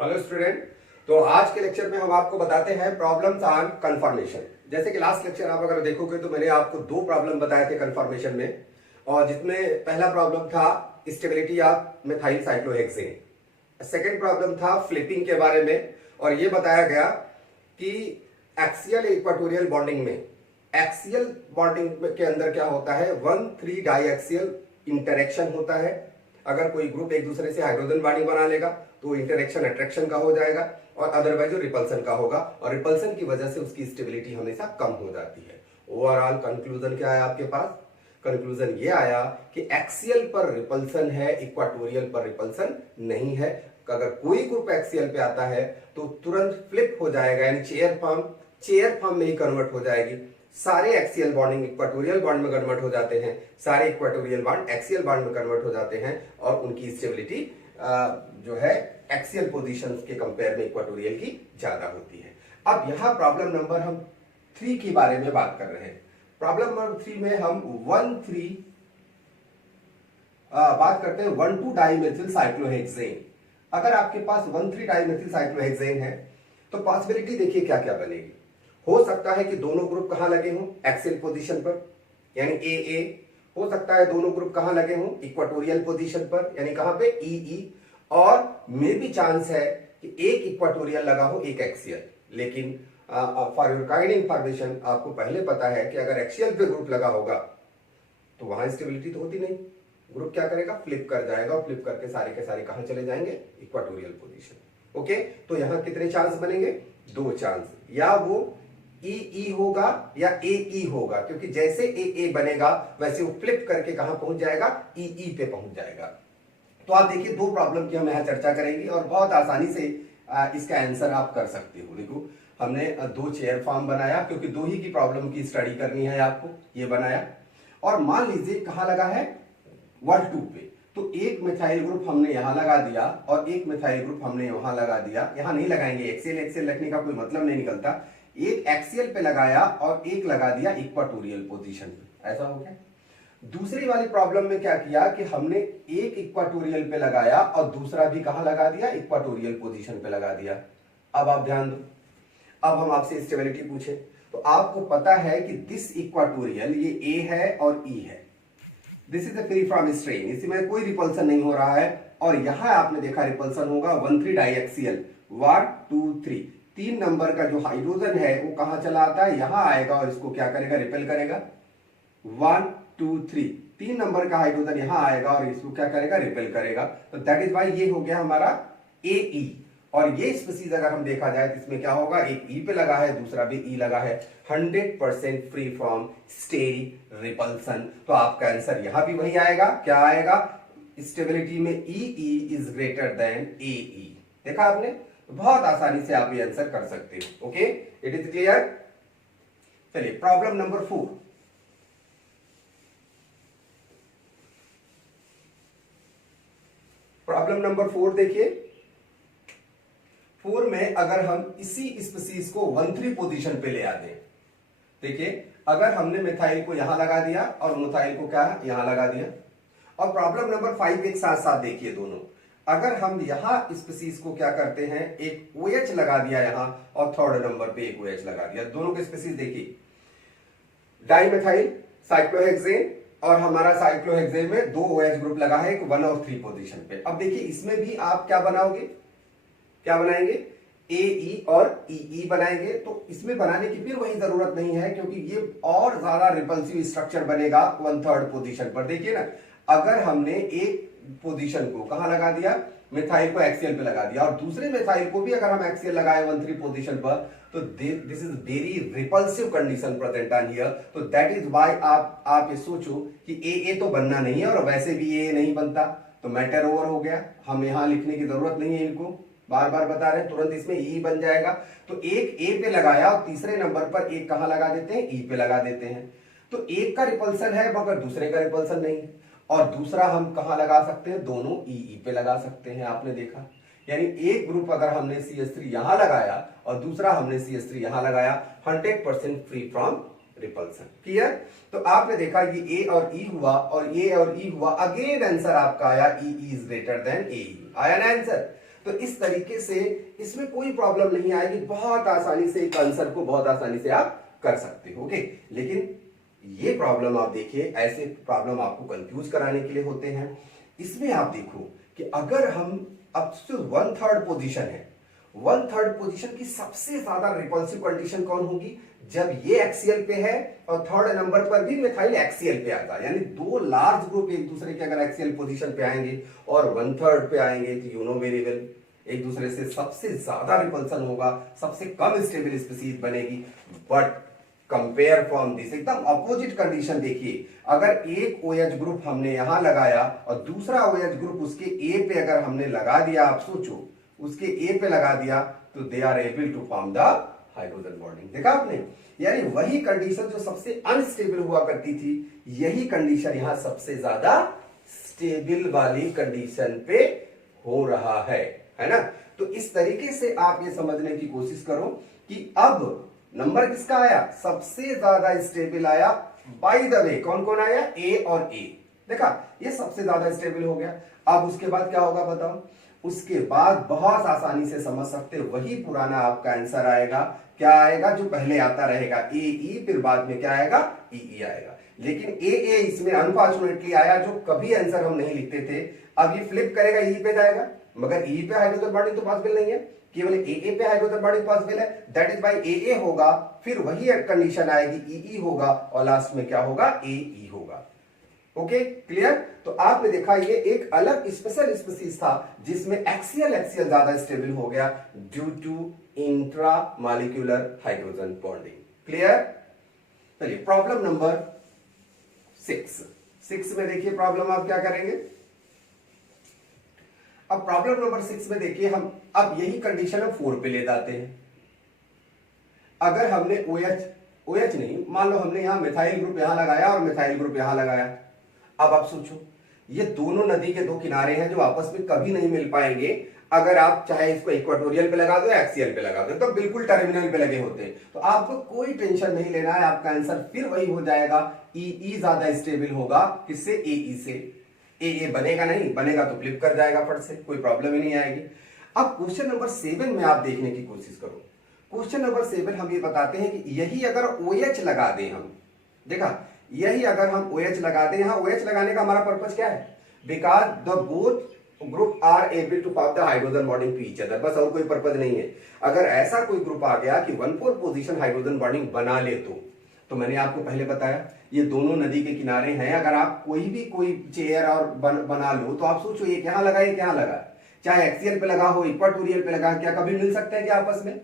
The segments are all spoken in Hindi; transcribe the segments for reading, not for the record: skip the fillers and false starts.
Hello student. तो आज के लेक्चर में हम आपको बताते हैं प्रॉब्लम्स ऑन कंफर्मेशन। जैसे कि लास्ट लेक्चर आप अगर देखोगे तो मैंने आपको दो प्रॉब्लम बताए थे कंफर्मेशन में, और जिसमें पहला प्रॉब्लम था stability of methyl cyclohexane, second problem था फ्लिपिंग के बारे में, और ये बताया गया कि एक्सियल इक्वाटोरियल बॉन्डिंग में एक्सियल बॉन्डिंग के अंदर क्या होता है, 1,3 डाइएक्सियल इंटरेक्शन होता है। अगर कोई ग्रुप एक दूसरे से हाइड्रोजन बॉन्डिंग बना लेगा तो इंटरेक्शन अट्रैक्शन का हो जाएगा, और अदरवाइज रिपल्सन का होगा, और रिपल्सन की वजह से उसकी स्टेबिलिटी हमेशा कम हो जाती है। ओवरऑल कंक्लूजन क्या है आपके पास? कंक्लूजन ये आया कि एक्सियल पर रिपल्सन है, इक्वाटोरियल पर रिपल्सन नहीं है। अगर कोई ग्रुप एक्सियल पे आता है तो तुरंत फ्लिप हो जाएगा, यानी चेयर फॉर्म में ही कन्वर्ट हो जाएगी। सारे एक्सियल बॉन्डिंग इक्वाटोरियल बॉन्ड में कन्वर्ट हो जाते हैं, सारे इक्वाटोरियल बॉन्ड एक्सियल बॉन्ड में कन्वर्ट हो जाते हैं, और उनकी स्टेबिलिटी जो है एक्सियल पोजीशंस के कंपेयर में इक्वाटोरियल की ज्यादा होती है। अब यहां प्रॉब्लम नंबर हम 3 के बारे में बात कर रहे हैं। प्रॉब्लम नंबर 3 में हम 1,3 बात करते हैं 1,2 डाइमेथिल साइक्लोहेक्सेन। अगर आपके पास 1,3 डाइमेथिल साइक्लोहेक्सेन है तो पॉसिबिलिटी देखिए क्या क्या बनेगी। हो सकता है कि दोनों ग्रुप कहां लगे हों, एक्सियल पोजीशन पर, यानी ए। हो सकता है दोनों ग्रुप कहां लगे हों, इक्वाटोरियल पोजीशन पर, यानी कहां पे, ई। और मे भी चांस है कि एक इक्वाटोरियल लगा हो, एक एक्सियल। लेकिन फॉर योर काइंड इंफॉर्मेशन, आपको पहले पता है कि अगर एक्सियल पे ग्रुप लगा होगा तो वहां स्टेबिलिटी तो होती नहीं। ग्रुप क्या करेगा, फ्लिप कर जाएगा, और फ्लिप करके सारे के सारे कहां चले जाएंगे, इक्वाटोरियल पोजीशन। ओके, तो यहां कितने चांस बनेंगे, 2 चांस। या वो ई होगा या ए होगा, क्योंकि जैसे ए बनेगा वैसे वो फ्लिप करके कहां पहुंच जाएगा, ई पे पहुंच जाएगा। तो आप देखिए, 2 प्रॉब्लम की हम यहां चर्चा करेंगे और बहुत आसानी से इसका आंसर आप कर सकते हो। देखो, हमने 2 चेयर फॉर्म बनाया, क्योंकि 2 ही की प्रॉब्लम की स्टडी करनी है आपको, ये बनाया। और मान लीजिए कहां लगा है, 1,2 पे, तो एक मिथाइल ग्रुप हमने यहां लगा दिया और एक मिथाइल ग्रुप हमने वहां लगा दिया। यहां नहीं लगाएंगे, एक्सियल रखने का कोई मतलब नहीं निकलता। एक एक्सियल पे लगाया और एक लगा दिया इक्वाटोरियल पोजीशन पे, ऐसा हो गया। दूसरी वाली प्रॉब्लम में क्या किया कि हमने एक इक्वाटोरियल पे लगाया और दूसरा भी कहां लगा दिया, इक्वाटोरियल पोजीशन पे लगा दिया। अब आप ध्यान दो, अब हम आपसे स्टेबिलिटी पूछे तो आपको पता है कि दिस इक्वाटोरियल, ये ए है और ई है, this is free from strain, इसमें कोई रिपल्सन नहीं हो रहा है। और यहां आपने देखा रिपल्सन होगा 1,3 डाइएक्सियल, 1 2 3, 3 नंबर का जो हाइड्रोजन है वो कहां चला आता है, यहां आएगा और इसको क्या करेगा, रिपेल करेगा। 1 2 3, 3 नंबर का हाइड्रोजन यहां आएगा और इसको क्या करेगा, रिपेल करेगा। तो दैट इज वाई ये हो गया हमारा ए। और ये स्पीसीज अगर हम देखा जाए तो इसमें क्या होगा, एक ई पे लगा है, दूसरा भी ई लगा है, 100% फ्री फ्रॉम स्टेरी रिपल्सन। तो आपका आंसर यहां भी वही आएगा, क्या आएगा, स्टेबिलिटी में ई इज ग्रेटर देन ए। देखा आपने, बहुत आसानी से आप ये आंसर कर सकते हो। Okay, it is clear. चलिए प्रॉब्लम नंबर 4। प्रॉब्लम नंबर 4 देखिए। 4 में अगर हम इसी स्पीसीज को 1,3 पोजीशन पे ले आते हैं, देखिए अगर हमने मिथाइल को यहां लगा दिया और मिथाइल को क्या यहां लगा दिया, और प्रॉब्लम नंबर 5 एक साथ साथ देखिए दोनों। अगर हम यहां स्पीसीज को क्या करते हैं, एक OH लगा दिया यहां और 3rd नंबर पे एक OH लगा दिया, दोनों के स्पीसीज देखिए, डाइमेथाइल साइक्लोहेक्सेन और हमारा साइक्लोहेक्सेन में 2 OH ग्रुप लगा है, एक 1 और 3 पोजीशन पे। अब देखिए इसमें भी आप क्या बनाओगे, क्या बनाएंगे, ए और ई बनाएंगे। तो इसमें बनाने की फिर वही जरूरत नहीं है, क्योंकि ये और ज्यादा रिपल्सिव स्ट्रक्चर बनेगा 1/3 पोजीशन पर। देखिए ना, अगर हमने एक पोजीशन को कहां लगा दिया, मिथाइल को एक्सियल पे लगा दिया, और दूसरे मिथाइल को भी अगर हम एक्सियल लगाए 1,3 पोजीशन पर, तो this is very repulsive condition present on here. तो दैट इज व्हाई आप ये सोचो कि ए तो बनना नहीं है, और वैसे भी ए नहीं बनता, तो मैटर ओवर हो गया। हम यहां लिखने की जरूरत नहीं है, इनको बार बार बता रहे हैं, तुरंत इसमें ई बन जाएगा। तो एक ए पे लगाया और तीसरे नंबर पर एक कहां लगा देते हैं, ई पे लगा देते हैं। तो एक का रिपल्सन है मगर दूसरे का रिपल्सन नहीं है, और दूसरा हम कहां लगा सकते हैं, दोनों ई पे लगा सकते हैं। आपने देखा, यानी एक ग्रुप अगर हमने CH3 यहां लगाया और दूसरा हमने CH3 यहां लगाया, 100% फ्री फ्रॉम रिपल्सन। क्लियर। तो आपने देखा कि ए और ई हुआ और ए और ई हुआ, अगेन आंसर आपका आया ई इज ग्रेटर देन ए। आया ना आंसर। तो इस तरीके से इसमें कोई प्रॉब्लम नहीं आएगी, बहुत आसानी से एक आंसर को बहुत आसानी से आप कर सकते हो। ओके, लेकिन ये प्रॉब्लम आप देखिए, ऐसे प्रॉब्लम आपको कंफ्यूज कराने के लिए होते हैं। इसमें आप देखो कि अगर हम अब से 1/3 पोजीशन है, 1/3 पोजीशन की सबसे ज्यादा रिपल्सिव कंडीशन कौन होगी? जब ये एक्सीएल पे है और थर्ड नंबर पर भी मिथाइल एक्सीएल पे आता है, यानी दो लार्ज ग्रुप एक दूसरे के अगर एक्सीएल पोजीशन पे आएंगे और 1/3 पे आएंगे, तो यू नो वेरी वेल एक दूसरे से सबसे ज्यादा रिपल्सन होगा, सबसे कम स्टेबल स्पीसीज बनेगी। बट कंपेयर फ्रॉम दिस एकदम अपोजिट कंडीशन देखिए, अगर एक OH ग्रुप हमने यहां लगाया और दूसरा OH ग्रुप उसके ए पे अगर हमने लगा दिया, आप सोचो उसके ए पे लगा दिया, तो they are able to form the hydrogen bonding. देखा आपने, यानी वही कंडीशन जो सबसे अनस्टेबल हुआ करती थी, यही कंडीशन यहां सबसे ज्यादा स्टेबल वाली कंडीशन पे हो रहा है ना। तो इस तरीके से आप ये समझने की कोशिश करो कि अब नंबर किसका आया? सबसे ज्यादा स्टेबल आया। बाय द वे कौन कौन आया? ए और ए। देखा, ये सबसे ज्यादा स्टेबल हो गया। अब उसके बाद क्या होगा बताओ? उसके बाद बहुत आसानी से समझ सकते, वही पुराना आपका आंसर आएगा। क्या आएगा? जो पहले आता रहेगा ए ई, फिर बाद में क्या आएगा? ई ई आएगा। लेकिन ए ए इसमें अनफॉर्चुनेटली आया, जो कभी आंसर हम नहीं लिखते थे। अब ये फ्लिप करेगा, ई पे जाएगा, मगर ई पे हाइड्रोजन बॉन्डिंग तो पॉसिबल नहीं है, केवल ए पे हाइड्रोजन बॉन्डिंग पॉसिबल है। दैट इज बाय ए होगा, फिर वही कंडीशन आएगी ई होगा, और लास्ट में क्या होगा? ए ई होगा। Okay, clear? तो आपने देखा ये एक अलग स्पेशल स्पीसीज था जिसमें एक्सियल ज्यादा स्टेबल हो गया due to intramolecular hydrogen bonding. Clear? चलिए प्रॉब्लम नंबर 6 में देखिए, प्रॉब्लम आप क्या करेंगे? अब प्रॉब्लम नंबर 6 में देखिए, हम अब यही कंडीशन हम 4 पे ले जाते हैं। अगर हमने OH नहीं, मान लो हमने यहां मिथाइल ग्रुप यहां लगाया और मिथाइल ग्रुप यहां लगाया। अब आप सोचो, ये दोनों नदी के दो किनारे हैं जो आपस में कभी नहीं मिल पाएंगे। अगर आप चाहे इसको इक्वेटोरियल पे लगा दो या एक्सियल पे लगा दो, तो बिल्कुल टर्मिनल पे लगे होते हैं, तो आपको कोई टेंशन नहीं लेना है। आपका आंसर फिर वही हो जाएगा, ई ज्यादा स्टेबल होगा किससे? ए से। ए बनेगा नहीं, बनेगा तो फ्लिप कर जाएगा फट से, कोई प्रॉब्लम ही नहीं आएगी। अब क्वेश्चन नंबर 7 में आप देखने की कोशिश करो। क्वेश्चन नंबर 7 हम ये बताते हैं कि यही अगर OH लगा दें हम, देखा, यही अगर हम OH लगा दें, यहां OH लगाने का हमारा पर्पस क्या है? Because the both group are able to form the hydrogen bonding to each other, बस और कोई पर्पस नहीं है। अगर ऐसा कोई ग्रुप आ गया कि 1/4 पोजीशन हाइड्रोजन बॉन्डिंग बना ले, तो मैंने आपको पहले बताया ये दोनों नदी के किनारे हैं। अगर आप कोई चेयर और बना लो, तो आप सोचो ये कहां लगा, ये कहां लगा, चाहे एक्सियल पे लगा हो, इक्वाटोरियल पे लगा, क्या कभी मिल सकता है कि आपस में?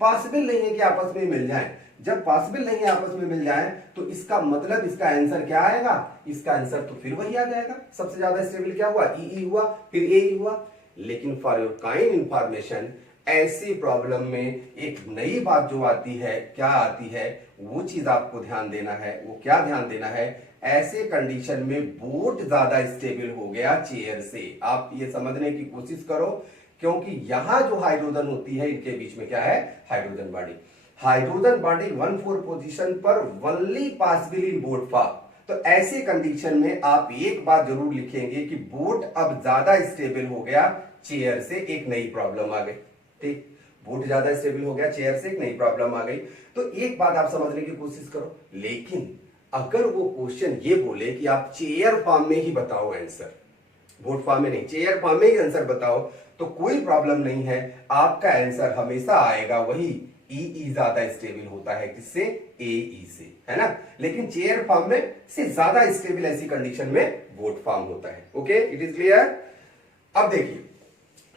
पॉसिबल नहीं है कि आपस में मिल जाए। जब पॉसिबल नहीं है आपस में मिल जाए, तो इसका मतलब इसका आंसर क्या आएगा? इसका आंसर तो फिर वही आ जाएगा, सबसे ज्यादा स्टेबल क्या हुआ? ई हुआ, फिर ए हुआ। लेकिन फॉर योर काइंड इंफॉर्मेशन, ऐसी प्रॉब्लम में एक नई बात जो आती है, क्या आती है, वो चीज आपको ध्यान देना है। वो क्या ध्यान देना है? ऐसे कंडीशन में बोट ज्यादा स्टेबल हो गया चेयर से। आप ये समझने की कोशिश करो, क्योंकि यहां जो हाइड्रोजन होती है, इनके बीच में क्या है? Hydrogen bonding. Hydrogen bonding 1/4 position पर only possible in boat form. तो ऐसे कंडीशन में आप एक बात जरूर लिखेंगे कि बोट अब ज्यादा स्टेबल हो गया चेयर से, एक नई प्रॉब्लम आ गई। ठीक, बोट ज्यादा स्टेबल हो गया चेयर से, एक नई प्रॉब्लम आ गई। तो एक बात आप समझने की कोशिश करो। लेकिन अगर वो क्वेश्चन ये बोले कि आप चेयर फॉर्म में ही बताओ आंसर, बोट फॉर्म में नहीं, चेयर फॉर्म में ही आंसर बताओ, तो कोई प्रॉब्लम नहीं है। आपका आंसर हमेशा आएगा वही, ई ज्यादा स्टेबल होता है किससे? ए से, है ना। लेकिन चेयर फॉर्म में से ज्यादा स्टेबल ऐसी कंडीशन में बोट फॉर्म होता है। Okay, it is clear? अब देखिए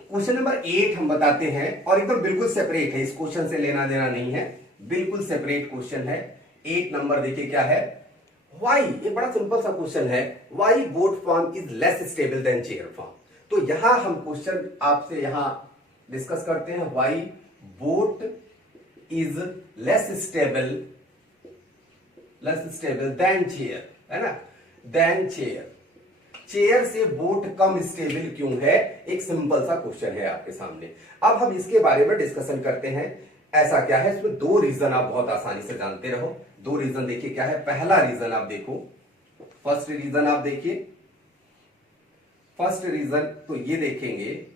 क्वेश्चन नंबर 8 हम बताते हैं, और एकदम बिल्कुल सेपरेट है, इस क्वेश्चन से लेना देना नहीं है, बिल्कुल सेपरेट क्वेश्चन है। 8 नंबर देखिए क्या है? वाई, ये बड़ा सिंपल सा क्वेश्चन है, why boat form is less stable than chair form. तो यहां हम क्वेश्चन आपसे यहां डिस्कस करते हैं, why boat is less stable than chair, है ना, देन चेयर। चेयर से बोट कम स्टेबल क्यों है? एक सिंपल सा क्वेश्चन है आपके सामने। अब हम इसके बारे में डिस्कशन करते हैं। ऐसा क्या है? इसमें दो रीजन आप बहुत आसानी से जानते रहो। दो रीजन देखिए क्या है। पहला रीजन आप देखो, फर्स्ट रीजन आप देखिए, फर्स्ट रीजन तो ये देखेंगे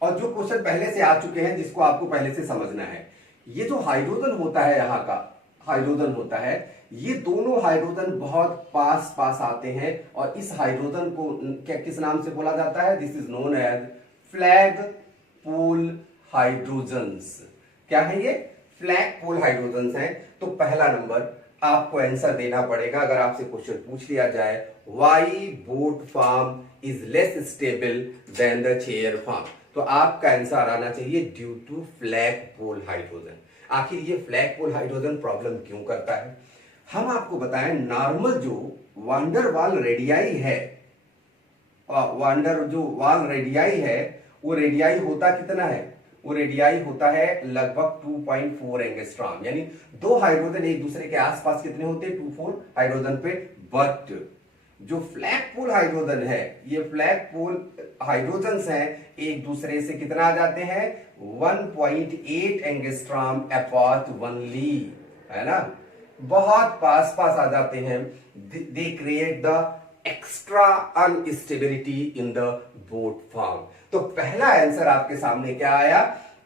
और जो क्वेश्चन पहले से आ चुके हैं जिसको आपको पहले से समझना है। ये जो हाइड्रोजन होता है, यहाँ का हाइड्रोजन होता है, ये दोनों हाइड्रोजन बहुत पास पास आते हैं और इस हाइड्रोजन को क्या किस नाम से बोला जाता है? This is known as flag pole hydrogens. क्या है ये? फ्लैग पोल हाइड्रोजन्स हैं। तो पहला नंबर आपको आंसर देना पड़ेगा अगर आपसे क्वेश्चन पूछ लिया जाए, why boat form is less stable than the chair form, तो आपका आंसर आना चाहिए due to flag pole hydrogen. आखिर ये फ्लैग पोल हाइड्रोजन प्रॉब्लम क्यों करता है? हम आपको बताएं, नॉर्मल जो वांडर वाल रेडियाई है, वांडर जो वाल रेडियाई है, वो रेडियाई होता कितना है? वो रेडियाई होता है लगभग 2.4 एंगस्ट्रॉम, यानी दो हाइड्रोजन एक दूसरे के आसपास कितने होते हैं? 2.4 हाइड्रोजन पे। बट जो फ्लैग पोल हाइड्रोजन है, ये फ्लैग पोल हाइड्रोजन्स हैं, एक दूसरे से कितना आ जाते हैं? 1.8 एंगस्ट्रॉम अपार्ट ओनली, है ना, बहुत पास पास आ जाते हैं। They create the extra instability in the boat form. तो पहला आंसर आपके सामने क्या आया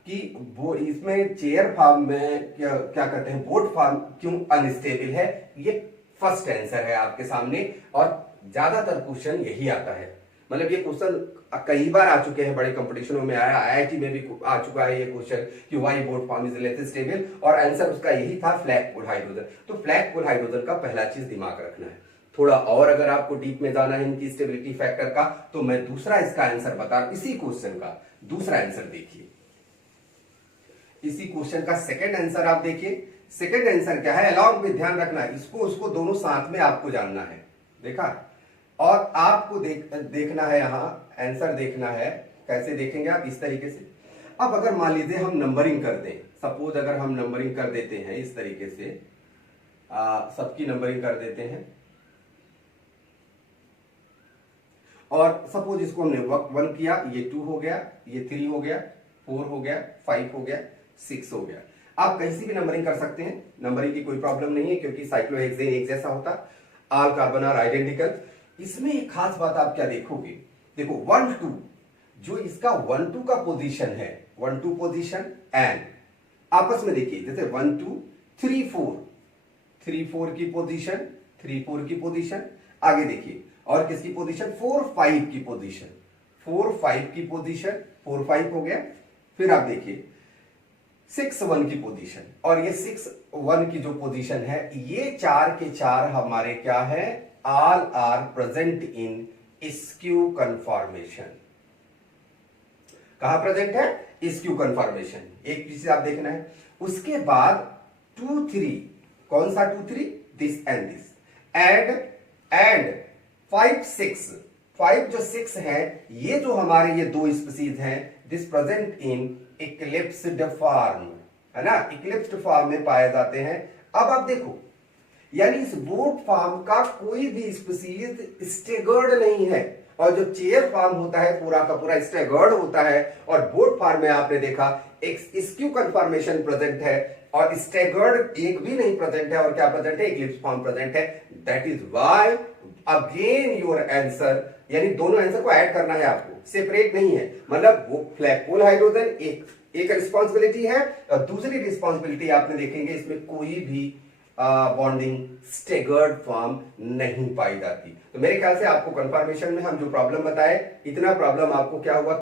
कि वो इसमें चेयर फॉर्म में क्या कहते हैं, बोट फॉर्म क्यों अनस्टेबल है? ये फर्स्ट आंसर है आपके सामने और ज्यादातर क्वेश्चन यही आता है। मतलब ये क्वेश्चन कई बार आ चुके हैं, बड़े कंपटीशनों में आया, आईआईटी में भी आ चुका है ये क्वेश्चन कि why boat form is less stable, और आंसर उसका यही था फ्लैग पोल हाइड्रोजन। तो फ्लैग पोल हाइड्रोजन का पहला चीज दिमाग रखना है। थोड़ा और अगर आपको डीप में जाना है इनकी स्टेबिलिटी फैक्टर का, तो मैं दूसरा इसका आंसर बता, इसी क्वेश्चन का दूसरा आंसर देखिए। इसी क्वेश्चन का सेकंड आंसर आप देखिए। सेकंड आंसर क्या है? अलॉन्ग में ध्यान रखना है, इसको उसको दोनों साथ में आपको जानना है। देखा? और आपको देखना है, यहां आंसर देखना है। कैसे देखेंगे आप? इस तरीके से। अब अगर मान लीजिए हम नंबरिंग कर दें, सपोज अगर हम नंबरिंग कर देते हैं इस तरीके से, सबकी नंबरिंग कर देते हैं, और सपोज इसको हमने 1 किया, ये 2 हो गया, ये 3 हो गया, 4 हो गया, 5 हो गया, 6 हो गया। आप कहीं से भी नंबरिंग कर सकते हैं, नंबरिंग की कोई प्रॉब्लम नहीं है क्योंकि साइक्लोहेक्सेन एक जैसा होता, ऑल कार्बन आर आइडेंटिकल। इसमें एक खास बात आप क्या देखोगे? देखो 1 2, जो इसका 1 2 का पोजीशन है, 1 2 पोजीशन, एंड आपस में देखिए, जैसे 1 2 3 4, 3 4 की पोजीशन, 3 4 की पोजीशन। आगे देखिए, और किसकी पोजीशन? 4 5 की पोजीशन, 4 5 की पोजीशन, 4 5 हो गया। फिर आप देखिए 6 1 की पोजीशन, और ये 6 1 की जो पोजीशन है, ये 4 के 4 हमारे क्या है? All are present in skew conformation. कहां प्रेजेंट है? Skew conformation. एक चीज आप देखना है। उसके बाद 2 3, कौन सा 2 3? This and this. एंड 5 6, 5 जो 6 है, ये जो हमारे ये दो स्पीसीज हैं, this present in eclipsed form, है ना, इक्लिप्स्ड फॉर्म में पाए जाते हैं। अब आप देखो, यानी इस बोट फॉर्म का कोई भी स्पीसीज स्टेगर्ड नहीं है, और जो चेयर फॉर्म होता है पूरा का पूरा स्टेगर्ड होता है, और बोट फॉर्म में आपने देखा एक स्क्यू कन्फॉर्मेशन प्रेजेंट है और स्टेगर्ड एक भी नहीं प्रेजेंट है, और क्या प्रेजेंट है? इक्लिप्स फॉर्म प्रेजेंट है। That is why again your answer, यानी दोनों आंसर को ऐड करना है आपको, सेपरेट नहीं है। मतलब वो फ्लैग पोल हाइड्रोजन एक रिस्पॉन्सिबिलिटी है, और दूसरी रिस्पॉन्सिबिलिटी आपने देखेंगे इसमें कोई भी बॉन्डिंग स्टेगर्ड फॉर्म नहीं पाई जाती। तो मेरे ख्याल से आपको कंफर्मेशन में हम जो प्रॉब्लम बताए, इतना प्रॉब्लम आपको क्या हुआ?